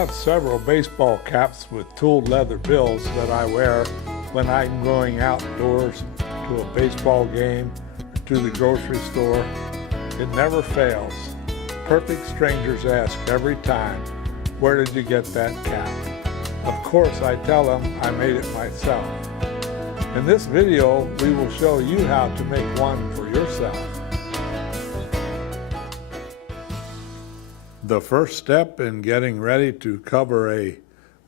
have several baseball caps with tooled leather bills that I wear when I'm going outdoors to a baseball game or to the grocery store. It never fails. Perfect strangers ask every time, "Where did you get that cap?" Of course, I tell them I made it myself. In this video, we will show you how to make one for yourself. The first step in getting ready to cover a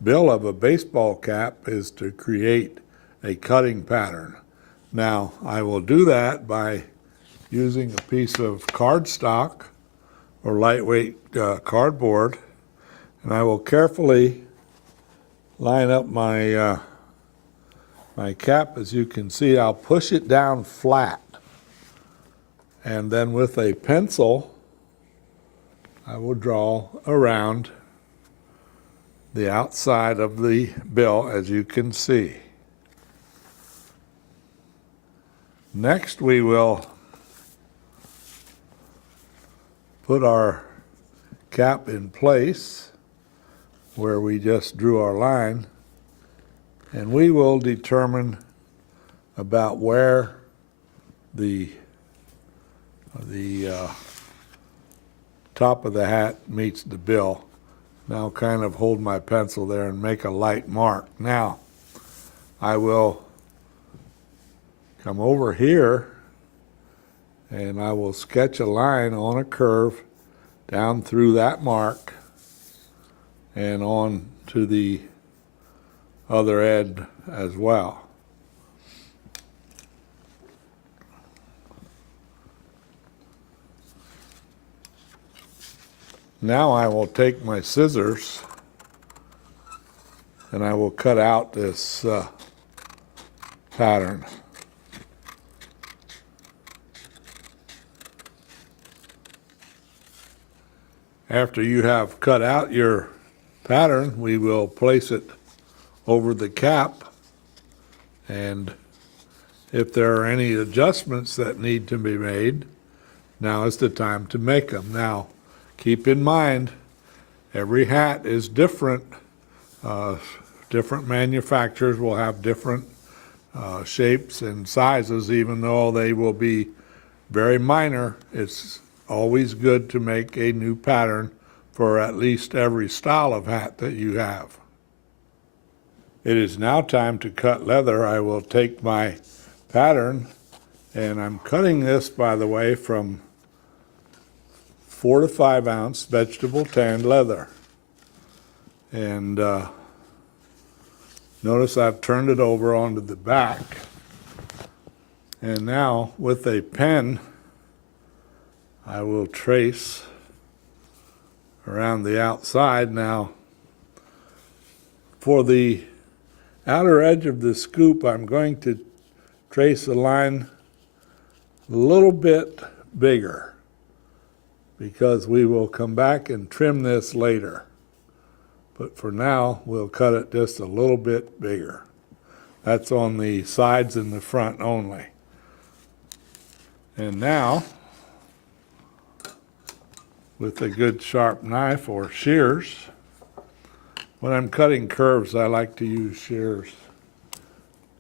bill of a baseball cap is to create a cutting pattern. Now, I will do that by using a piece of cardstock or lightweight cardboard, and I will carefully line up my my cap. As you can see, I'll push it down flat, and then with a pencil I will draw around the outside of the bill, as you can see. Next, we will put our cap in place where we just drew our line, and we will determine about where the top of the hat meets the bill. Now kind of hold my pencil there and make a light mark. Now I will come over here and I will sketch a line on a curve down through that mark and on to the other end as well. Now I will take my scissors and I will cut out this pattern. After you have cut out your pattern, we will place it over the cap, and if there are any adjustments that need to be made, now is the time to make them. Now, keep in mind, every hat is different. Different manufacturers will have different shapes and sizes, even though they will be very minor. It's always good to make a new pattern for at least every style of hat that you have. It is now time to cut leather. I will take my pattern, and I'm cutting this, by the way, from 4 to 5 ounce vegetable tanned leather. And notice I've turned it over onto the back. And now with a pen, I will trace around the outside. Now, for the outer edge of the scoop, I'm going to trace a line a little bit bigger, because we will come back and trim this later. But for now, we'll cut it just a little bit bigger. That's on the sides and the front only. And now, with a good sharp knife or shears, when I'm cutting curves, I like to use shears.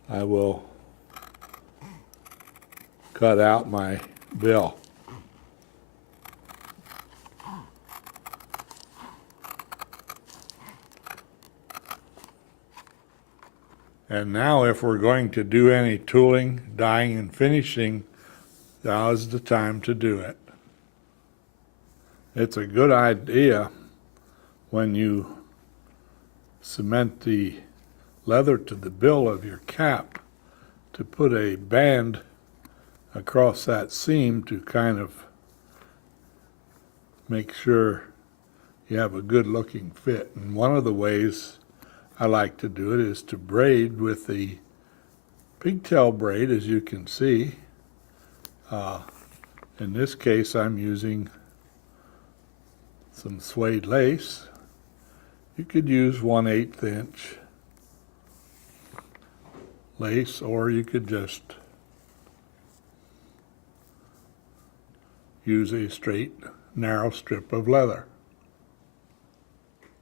I will cut out my bill. And now, if we're going to do any tooling, dyeing, and finishing, now is the time to do it. It's a good idea when you cement the leather to the bill of your cap to put a band across that seam to kind of make sure you have a good looking fit. And one of the ways I like to do it is to braid with the pigtail braid, as you can see. In this case, I'm using some suede lace. You could use 1/8 inch lace, or you could just use a straight, narrow strip of leather.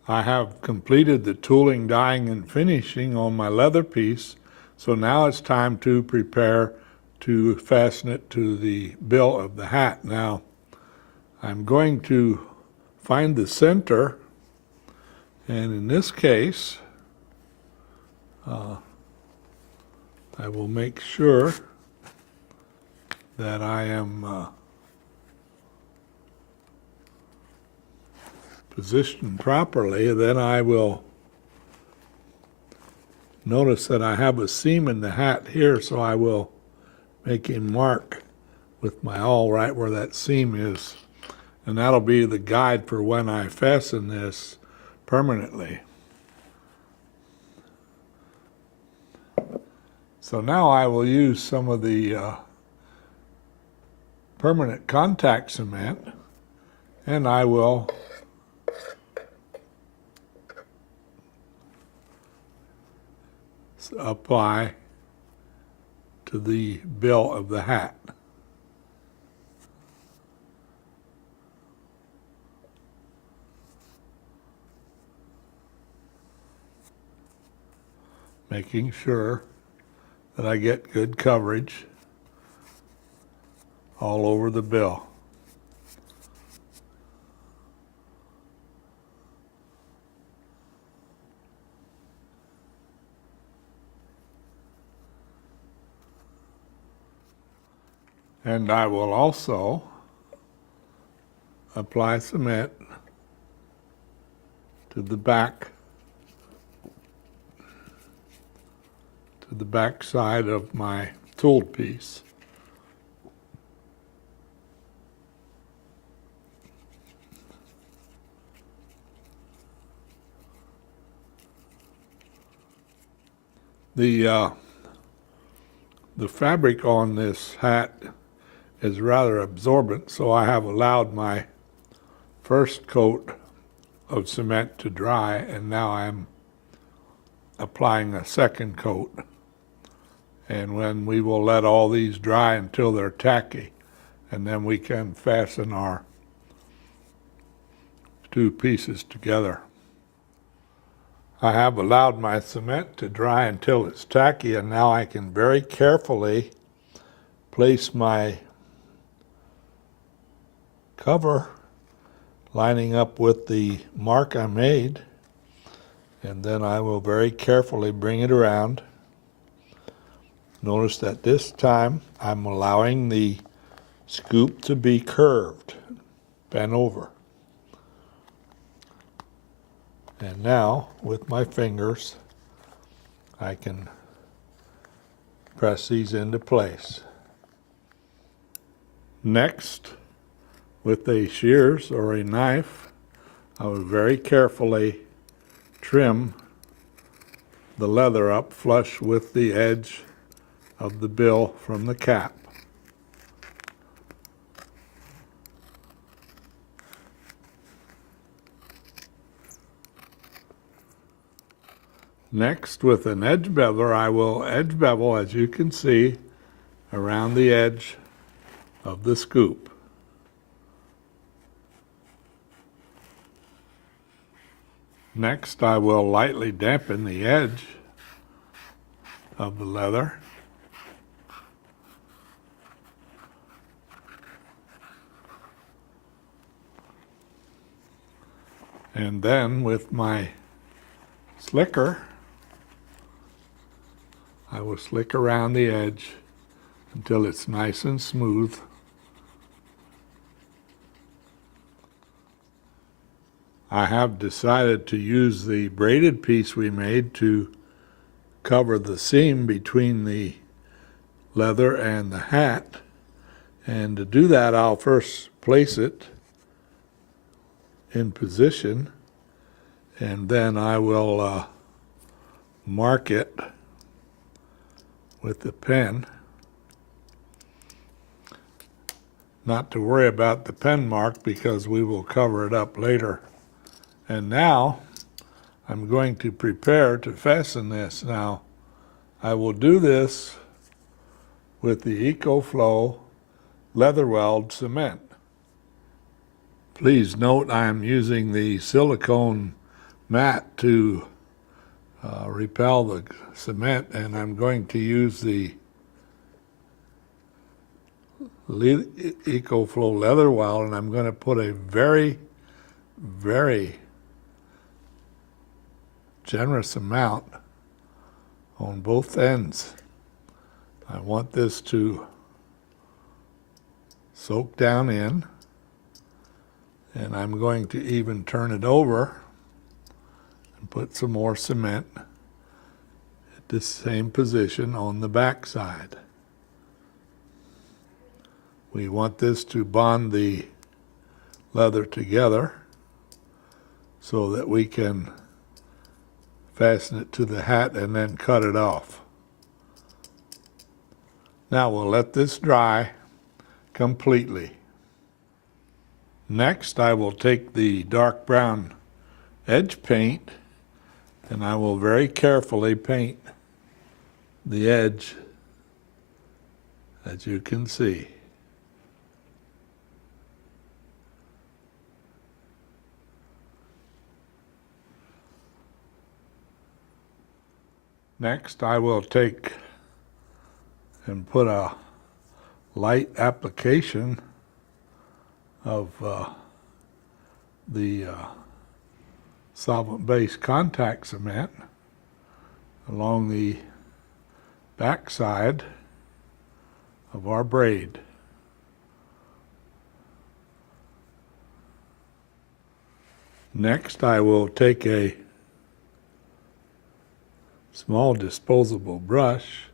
I have completed the tooling, dyeing, and finishing on my leather piece, so now it's time to prepare to fasten it to the bill of the hat. Now, I'm going to find the center, and in this case, I will make sure that I am positioned properly. Then I will notice that I have a seam in the hat here, so I will make a mark with my awl right where that seam is, and that'll be the guide for when I fasten this permanently. So now I will use some of the permanent contact cement, and I will apply to the bill of the hat. Making sure that I get good coverage all over the bill. And I will also apply cement to the back side of my tooled piece. The fabric on this hat is rather absorbent, so I have allowed my first coat of cement to dry, and now I'm applying a second coat. And when we will let all these dry until they're tacky, and then we can fasten our two pieces together. I have allowed my cement to dry until it's tacky, and now I can very carefully place my cover lining up with the mark I made, and then I will very carefully bring it around. Notice that this time I'm allowing the scoop to be curved, bent over. And now, with my fingers, I can press these into place. Next, with a shears or a knife, I will very carefully trim the leather up flush with the edge of the bill from the cap. Next, with an edge beveler, I will edge bevel, as you can see, around the edge of the scoop. Next, I will lightly dampen the edge of the leather. And then with my slicker, I will slick around the edge until it's nice and smooth. I have decided to use the braided piece we made to cover the seam between the leather and the hat. And to do that, I'll first place it in position, and then I will mark it with the pen. Not to worry about the pen mark because we will cover it up later. And now I'm going to prepare to fasten this. Now I will do this with the EcoFlow leather weld cement. Please note I am using the silicone mat to repel the cement, and I'm going to use the EcoFlow leather welt, and I'm going to put a very, very generous amount on both ends. I want this to soak down in, and I'm going to even turn it over and put some more cement at the same position on the back side. We want this to bond the leather together so that we can fasten it to the hat and then cut it off. Now we'll let this dry completely. Next, I will take the dark brown edge paint and I will very carefully paint the edge, as you can see. Next, I will take and put a light application of the solvent-based contact cement along the back side of our braid. Next, I will take a small disposable brush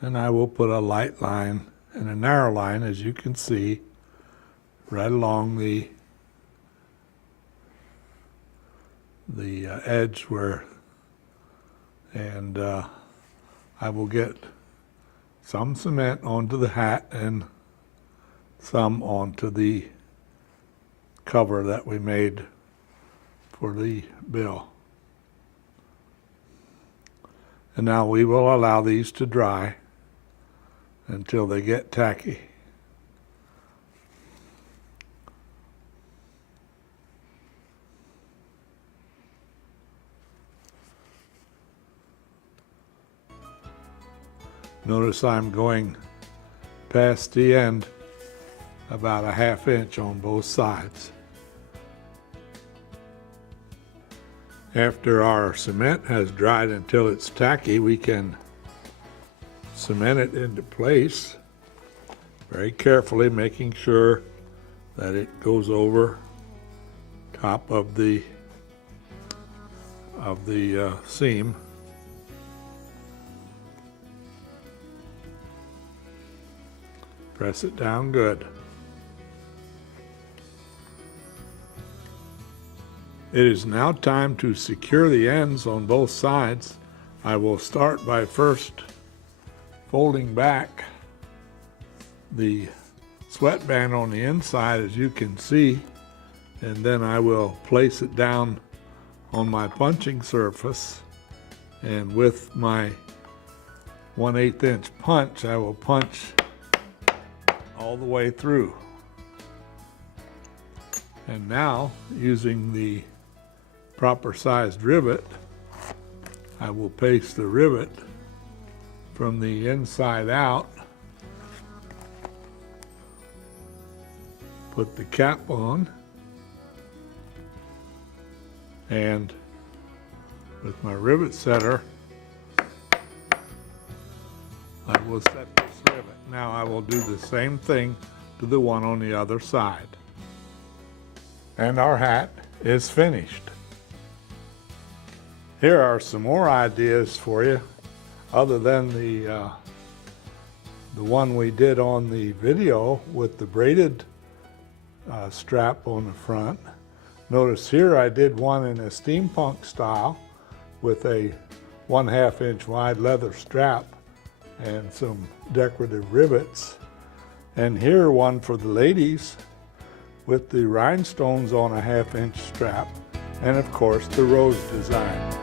and I will put a light line and a narrow line, as you can see, right along the edge where, and I will get some cement onto the hat and some onto the cover that we made for the bill. And now we will allow these to dry until they get tacky. Notice I'm going past the end about a ½ inch on both sides. After our cement has dried until it's tacky, we can cement it into place very carefully, making sure that it goes over top of the seam. Press it down good. It is now time to secure the ends on both sides. I will start by first folding back the sweatband on the inside, as you can see, and then I will place it down on my punching surface, and with my 1/8 inch punch I will punch all the way through. And now, using the proper sized rivet, I will paste the rivet from the inside out, put the cap on, and with my rivet setter I will set this rivet. Now I will do the same thing to the one on the other side. And our hat is finished. Here are some more ideas for you, other than the one we did on the video with the braided strap on the front. Notice here I did one in a steampunk style with a 1/2 inch wide leather strap and some decorative rivets. And here one for the ladies with the rhinestones on a 1/2 inch strap, and of course the rose design.